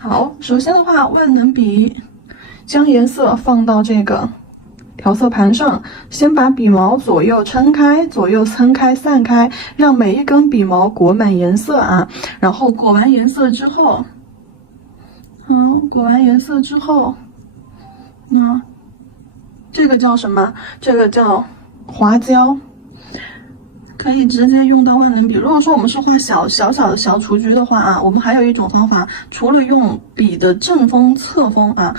好，首先的话，万能笔将颜色放到这个调色盘上，先把笔毛左右撑开，左右撑开散开，让每一根笔毛裹满颜色啊。然后裹完颜色之后，那这个叫什么？这个叫滑胶。可以直接用到万能笔。如果说我们是画小的小雏菊的话啊，我们还有一种方法，除了用笔的正风侧风啊，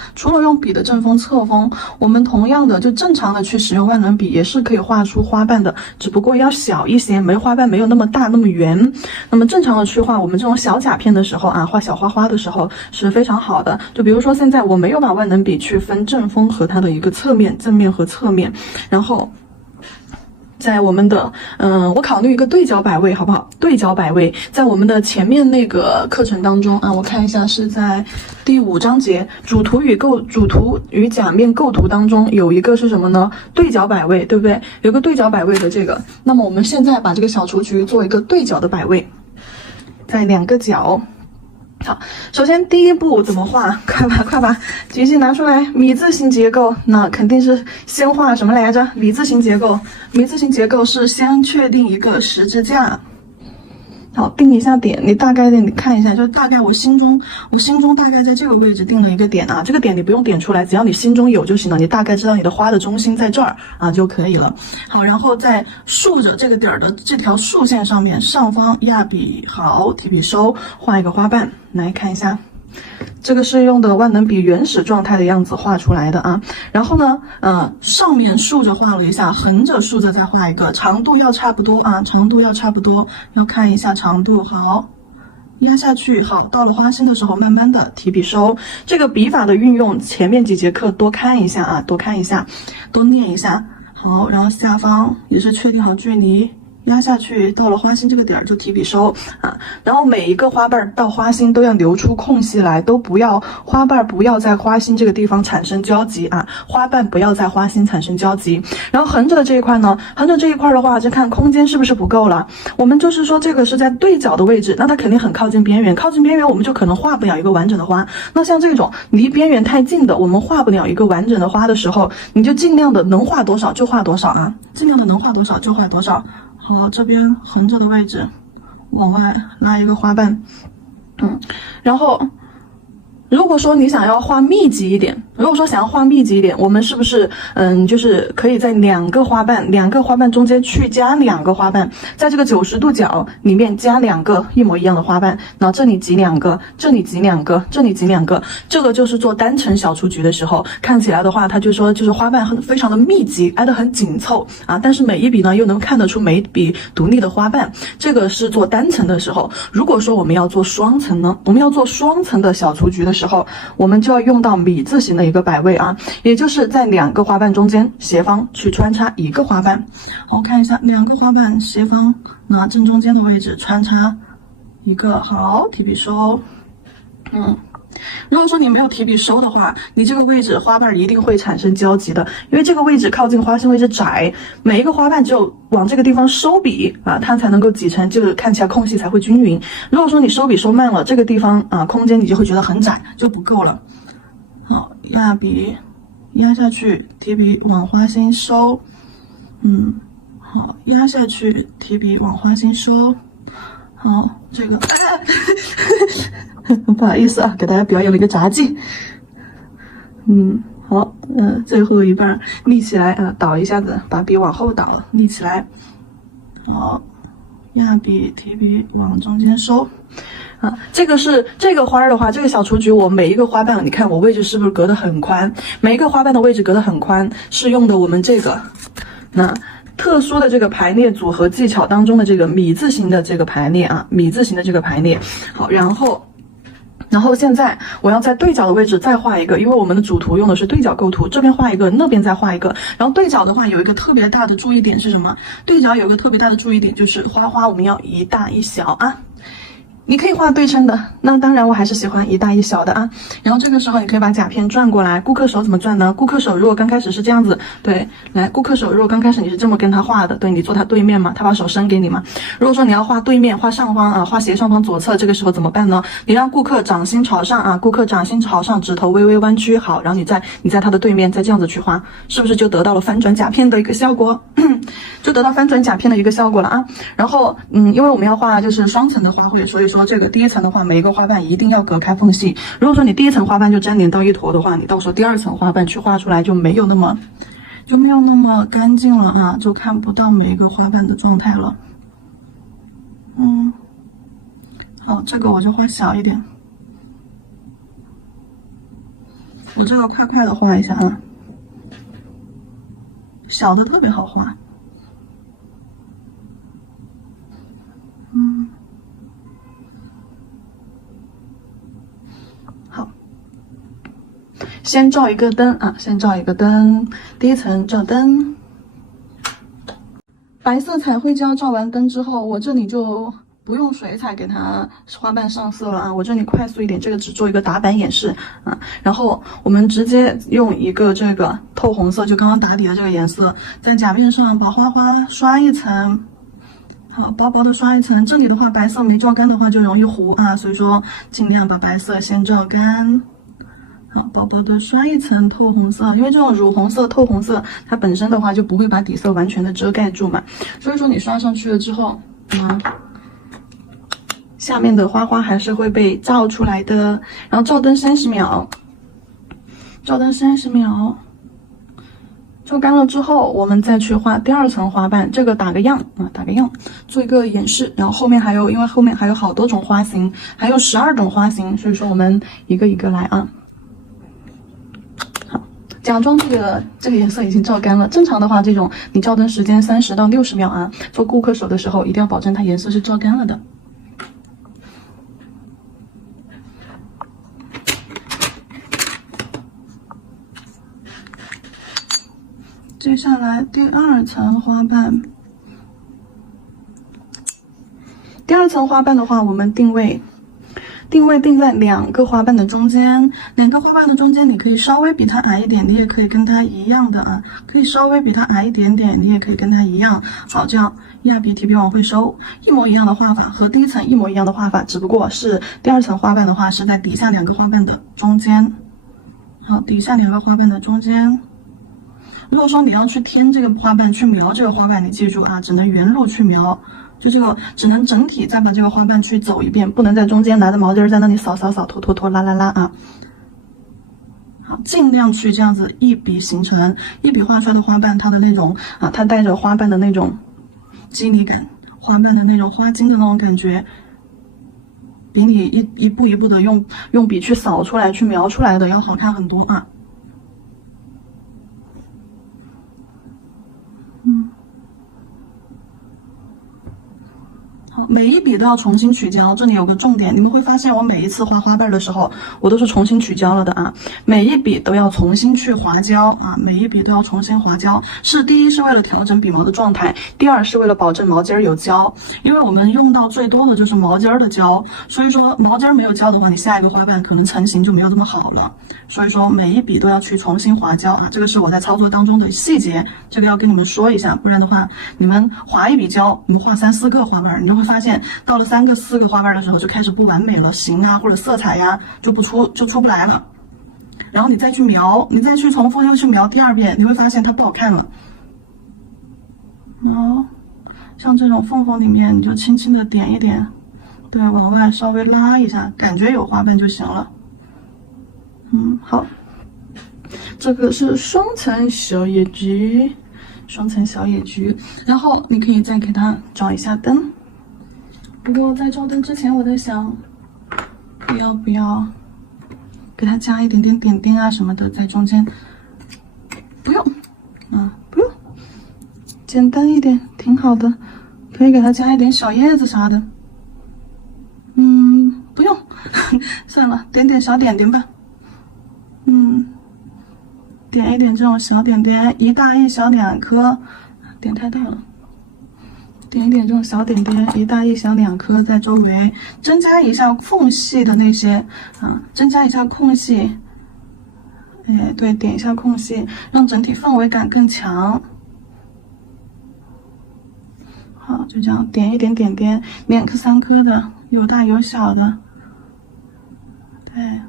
我们同样的就正常的去使用万能笔，也是可以画出花瓣的，只不过要小一些，花瓣没有那么大那么圆。那么正常的去画我们这种小甲片的时候啊，画小花花的时候是非常好的。就比如说现在我没有把万能笔去分正风和它的一个侧面，正面和侧面，然后在我们的我考虑一个对角摆位好不好？对角摆位在我们的前面那个课程当中啊，我看一下是在第5章节主图与甲面构图当中有一个是什么呢？对角摆位，对不对？有个对角摆位的这个，那么我们现在把这个小雏菊做一个对角的摆位，在2个角。好，首先第一步怎么画？快把橘记拿出来。米字形结构，那肯定是先画什么来着？米字形结构。米字形结构是先确定一个十字架。好，定一下点，你大概的你看一下，就大概我心中大概在这个位置定了一个点啊，这个点你不用点出来，只要你心中有就行了，你大概知道你的花的中心在这儿啊就可以了。好，然后在竖着这个点的这条竖线上面，上方压笔，好，提笔收，画一个花瓣，来看一下。这个是用的万能笔原始状态的样子画出来的啊，然后呢，上面竖着画了一下，横着竖着再画一个，长度要差不多啊，要看一下长度，好，压下去，好，到了花心的时候，慢慢的提笔收。这个笔法的运用，前面几节课多看一下啊，多念一下，好，然后下方也是确定好距离。压下去，到了花心这个点就提笔收啊，然后每一个花瓣到花心都要留出空隙来，花瓣不要在花心这个地方产生交集啊，然后横着的这一块呢，的话，就看空间是不是不够了。我们就是说这个是在对角的位置，那它肯定很靠近边缘，我们就可能画不了一个完整的花。那像这种离边缘太近的，我们画不了一个完整的花的时候，你就尽量的能画多少就画多少啊，好，这边横着的位置往外拉一个花瓣，然后如果说你想要画密集一点，我们是不是就是可以在两个花瓣中间去加2个花瓣，在这个90度角里面加2个一模一样的花瓣，然后这里挤2个，这里挤2个，这个就是做单层小雏菊的时候，看起来的话，它就说就是花瓣非常的密集，挨得很紧凑啊，但是每一笔呢又能看得出每笔独立的花瓣，这个是做单层的时候。如果说我们要做双层呢，我们要做双层的小雏菊的时候，我们就要用到米字形的一个摆位啊，也就是在2个花瓣中间斜方去穿插1个花瓣。我看一下2个花瓣斜方，那正中间的位置穿插1个，好，提笔收。如果说你没有提笔收的话，你这个位置花瓣一定会产生交集的，因为这个位置靠近花心位置窄，每一个花瓣只有往这个地方收笔啊，它才能够挤成，就是看起来空隙才会均匀。如果说你收笔收慢了，这个地方啊空间你就会觉得很窄，就不够了。好，压笔压下去，提笔往花心收，好，压下去，提笔往花心收。好，这个不好意思啊，给大家表演了一个杂技。好，最后一半立起来啊，倒一下子，把笔往后倒，立起来。好，压笔提笔往中间收。啊，这个花的话，这个小雏菊，我每一个花瓣，你看我位置是不是隔得很宽？每一个花瓣的位置隔得很宽，是用的我们这个那特殊的这个排列组合技巧当中的这个米字形的这个排列啊，好，然后现在我要在对角的位置再画一个，因为我们的主图用的是对角构图，这边画一个，那边再画一个。然后对角的话有一个特别大的注意点是什么？对角有一个特别大的注意点就是花我们要一大一小啊。你可以画对称的，那当然我还是喜欢一大一小的啊。然后这个时候你可以把甲片转过来，顾客手怎么转呢？顾客手如果刚开始是这样子，对，来，顾客手如果刚开始你是这么跟他画的，对，你坐他对面嘛，他把手伸给你嘛。如果说你要画对面，画上方啊，画斜上方左侧，这个时候怎么办呢？你让顾客掌心朝上啊，顾客掌心朝上，指头微微弯曲，好，然后你在他的对面再这样子去画，是不是就得到了翻转甲片的一个效果？就得到翻转甲片的一个效果了啊。然后因为我们要画就是双层的花卉，所以说这个第一层的话，每一个花瓣一定要隔开缝隙。如果说你第一层花瓣就粘连到一坨的话，你到时候第二层花瓣去画出来就没有那么干净了啊，就看不到每一个花瓣的状态了。好，这个我就画小一点，我这个快快的画一下啊，小的特别好画。先照一个灯啊，先照一个灯，第一层照灯。白色彩绘胶照完灯之后，我这里就不用水彩给它花瓣上色了啊，我这里快速一点，这个只做一个打板演示啊。然后我们直接用一个这个透红色，就刚刚打底的这个颜色，在甲片上把花花刷一层。好，薄薄的刷一层。这里的话，白色没照干的话就容易糊啊，所以说尽量把白色先照干。好，薄薄的刷一层透红色，因为这种乳红色、透红色，它本身的话就不会把底色完全的遮盖住嘛，所以说你刷上去了之后，下面的花花还是会被照出来的。然后照灯30秒，照灯30秒，照干了之后，我们再去画第二层花瓣，这个打个样啊，打个样，做一个演示。然后后面还有，因为后面还有好多种花型，还有12种花型，所以说我们一个一个来啊。假装这个颜色已经照干了，正常的话，这种你照灯时间30到60秒啊。做顾客手的时候，一定要保证它颜色是照干了的。接下来第二层花瓣，第二层花瓣的话，我们定位定在2个花瓣的中间，2个花瓣的中间，你可以稍微比它矮一点，你也可以跟它一样的啊，可以稍微比它矮一点点，你也可以跟它一样。好，这样压鼻提笔往回收，一模一样的画法，和第一层一模一样的画法，只不过是第二层花瓣的话是在底下2个花瓣的中间。好，底下2个花瓣的中间。如果说你要去添这个花瓣，去描这个花瓣，你记住啊，只能原路去描。就这个只能整体再把这个花瓣去走一遍，不能在中间拿着毛巾在那里扫扫扫、拖拖拖、拉拉拉啊。好，尽量去这样子一笔形成，一笔画出来的花瓣，它的那种啊，它带着花瓣的那种肌理感，花瓣的那种花茎的那种感觉，比你一步一步的用笔去扫出来、去描出来的要好看很多啊。每一笔都要重新取胶，这里有个重点，你们会发现我每一次画花瓣的时候，我都是重新取胶了的啊。每一笔都要重新去划胶啊，每一笔都要重新划胶。第一是为了调整笔毛的状态，第二是为了保证毛尖有胶，因为我们用到最多的就是毛尖的胶，所以说毛尖没有胶的话，你下一个花瓣可能成型就没有这么好了。所以说每一笔都要去重新划胶啊，这个是我在操作当中的细节，这个要跟你们说一下，不然的话，你们划一笔胶，你们画3、4个花瓣，你就会发现到了3个、4个花瓣的时候就开始不完美了，形啊或者色彩呀就出不来了。然后你再去描，你再去重复又去描第2遍，你会发现它不好看了。像这种缝缝里面，你就轻轻的点一点，对，往外稍微拉一下，感觉有花瓣就行了。好，这个是双层小野菊，然后你可以再给它照一下灯。不过在照灯之前，我在想，要不要给它加一点点点点啊什么的在中间？不用，不用，简单一点挺好的，可以给它加一点小叶子啥的。不用，算了，点点小点点吧。点一点这种小点点，一大一小2颗，点太大了。点一点这种小点点，一大一小2颗在周围，增加一下缝隙的那些增加一下空隙。哎，对，点一下空隙，让整体氛围感更强。好，就这样点一点点点，2颗3颗的，有大有小的。对，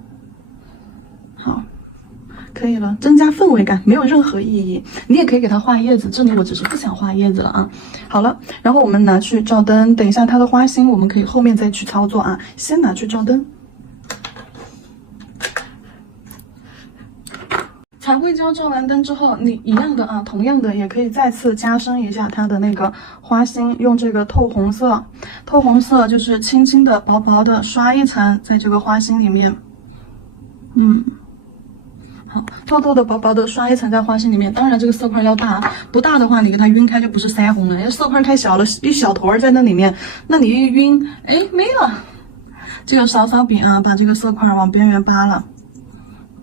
好，可以了，增加氛围感没有任何意义。你也可以给它画叶子，这里我只是不想画叶子了啊。好了，然后我们拿去照灯，等一下它的花心我们可以后面再去操作啊，先拿去照灯。彩绘胶照完灯之后，你一样的啊，同样的也可以再次加深一下它的那个花心，用这个透红色，透红色就是轻轻的、薄薄的刷一层在这个花心里面，好，透透的、薄薄的刷一层在花心里面。当然这个色块要大，不大的话你给它晕开就不是腮红了，因为色块太小了，一小坨在那里面，那你一晕，哎，没了。这个扫扫笔啊，把这个色块往边缘扒了。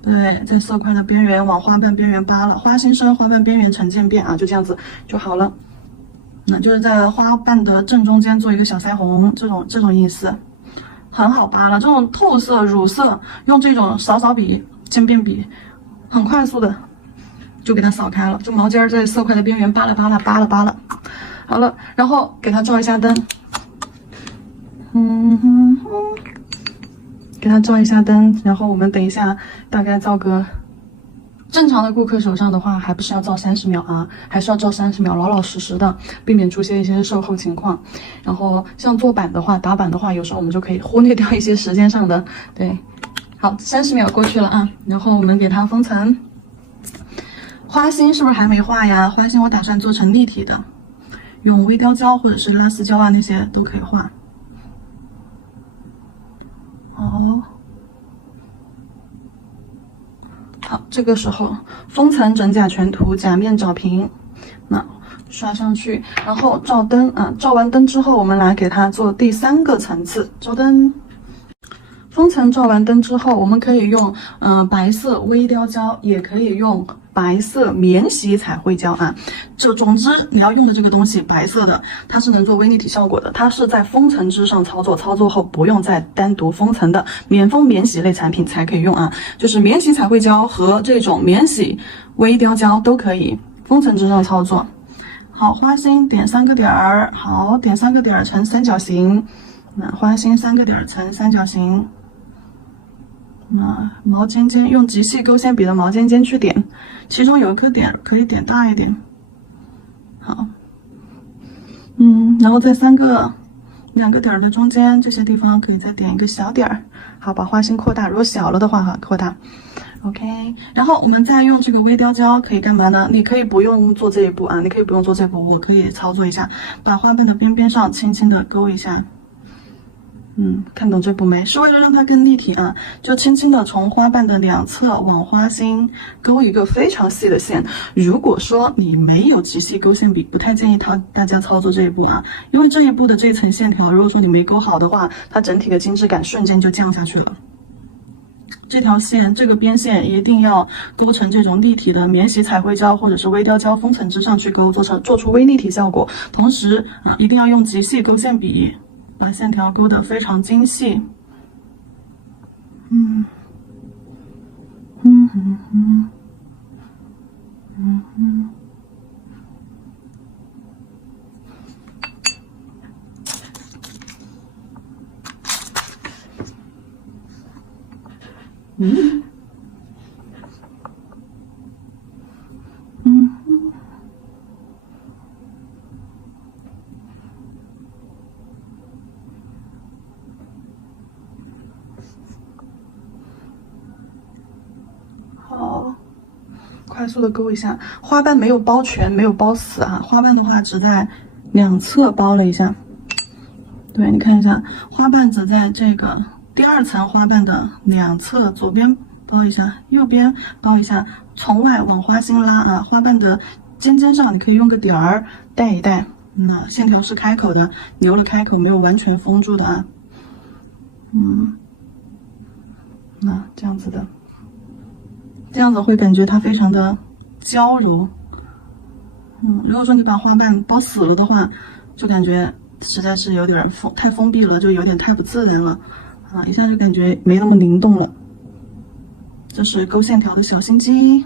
对，在色块的边缘往花瓣边缘扒了，花心深，花瓣边缘成渐变啊，就这样子就好了。那就是在花瓣的正中间做一个小腮红，这种意思，很好扒了。这种透色、乳色，用这种扫扫笔、渐变笔，很快速的就给它扫开了。就毛尖在色块的边缘扒拉扒拉扒拉扒拉，好了，然后给它照一下灯，给它照一下灯，然后我们等一下大概照个，正常的顾客手上的话，还不是要照30秒啊，还是要照30秒，老老实实的，避免出现一些售后情况。然后像做板的话，打板的话，有时候我们就可以忽略掉一些时间上的，对。好，30秒过去了啊，然后我们给它封层。花心是不是还没画呀？花心我打算做成立体的，用微雕胶或者是拉丝胶啊，那些都可以画。好，这个时候封层整甲全涂，甲面找平，那刷上去，然后照灯啊，照完灯之后，我们来给它做第3个层次，照灯。封层照完灯之后，我们可以用白色微雕胶，也可以用白色免洗彩绘胶啊。总之你要用的这个东西，白色的，它是能做微立体效果的，它是在封层之上操作，操作后不用再单独封层的，免封免洗类产品才可以用啊。就是免洗彩绘胶和这种免洗微雕胶都可以封层之上操作。好，花心点3个点儿，好，点3个点儿成三角形，那花心3个点儿成三角形。毛尖尖用极细勾线笔的毛尖尖去点，其中有一颗点可以点大一点。好，然后在2个点的中间这些地方可以再点一个小点儿。好，把花心扩大，如果小了的话哈，扩大。OK， 然后我们再用这个微雕胶可以干嘛呢？你可以不用做这一步啊，你可以不用做这步，我可以操作一下，把花瓣的边边上轻轻的勾一下。看懂这步没？是为了让它更立体啊，就轻轻的从花瓣的2侧往花心勾一个非常细的线。如果说你没有极细勾线笔，不太建议大家操作这一步啊，因为这一步的这层线条，如果说你没勾好的话，它整体的精致感瞬间就降下去了。这条线，这个边线一定要勾成这种立体的免洗彩绘胶或者是微雕胶封层之上去勾，做出微立体效果。同时一定要用极细勾线笔。把线条勾得非常精细，好，快速的勾一下，花瓣没有包全，没有包死啊，花瓣的话只在2侧包了一下。对，你看一下，花瓣只在这个第2层花瓣的2侧，左边包一下，右边包一下，从外往花心拉啊，花瓣的尖尖上你可以用个点儿带一带，线条是开口的，留了开口，没有完全封住的啊。那这样子的，这样子会感觉它非常的娇柔。如果说你把花瓣包死了的话，就感觉实在是有点太封闭了，就有点太不自然了啊，一下就感觉没那么灵动了。这是勾线条的小心机。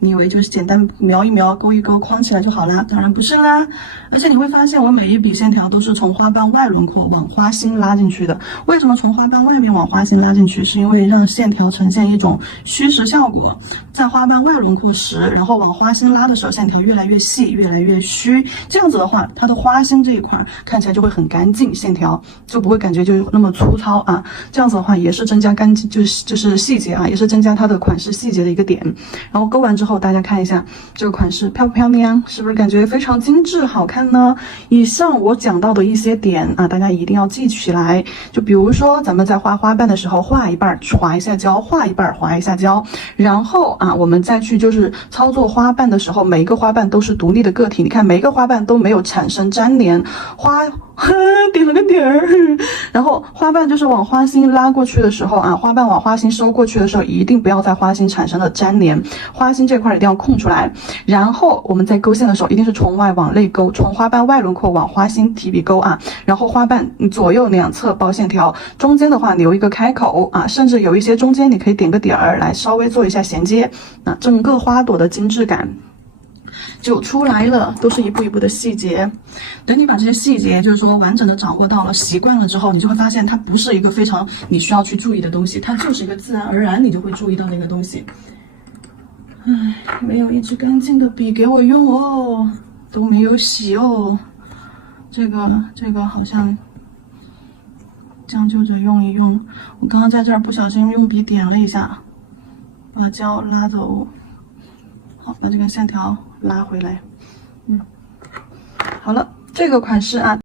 你以为就是简单描一描、勾一勾、框起来就好啦？当然不是啦！而且你会发现，我每一笔线条都是从花瓣外轮廓往花心拉进去的。为什么从花瓣外面往花心拉进去？是因为让线条呈现一种虚实效果。在花瓣外轮廓时，然后往花心拉的时候，线条越来越细，越来越虚。这样子的话，它的花心这一块看起来就会很干净，线条就不会感觉就那么粗糙啊。这样子的话，也是增加干净，就是细节啊，也是增加它的款式细节的一个点。然后勾完之后，大家看一下这个款式漂不漂亮？是不是感觉非常精致好看呢？以上我讲到的一些点啊，大家一定要记起来。就比如说咱们在画花瓣的时候，画一半划一下胶，画一半划一下胶，然后啊，我们再去就是操作花瓣的时候，每一个花瓣都是独立的个体。你看每一个花瓣都没有产生粘连，点了个点儿。然后花瓣就是往花心拉过去的时候啊，花瓣往花心收过去的时候，一定不要在花心产生了粘连，花心这块一定要空出来。然后我们在勾线的时候，一定是从外往内勾，从花瓣外轮廓往花心提笔勾啊。然后花瓣左右两侧包线条，中间的话留一个开口啊，甚至有一些中间你可以点个点儿来稍微做一下衔接，那整个花朵的精致感就出来了，都是一步一步的细节。等你把这些细节就是说完整的掌握到了，习惯了之后，你就会发现它不是一个非常你需要去注意的东西，它就是一个自然而然你就会注意到的一个东西。唉，没有一支干净的笔给我用哦，都没有洗哦。这个好像将就着用一用。我刚刚在这儿不小心用笔点了一下，把胶拉走。好，把这个线条拉回来。好了，这个款式啊。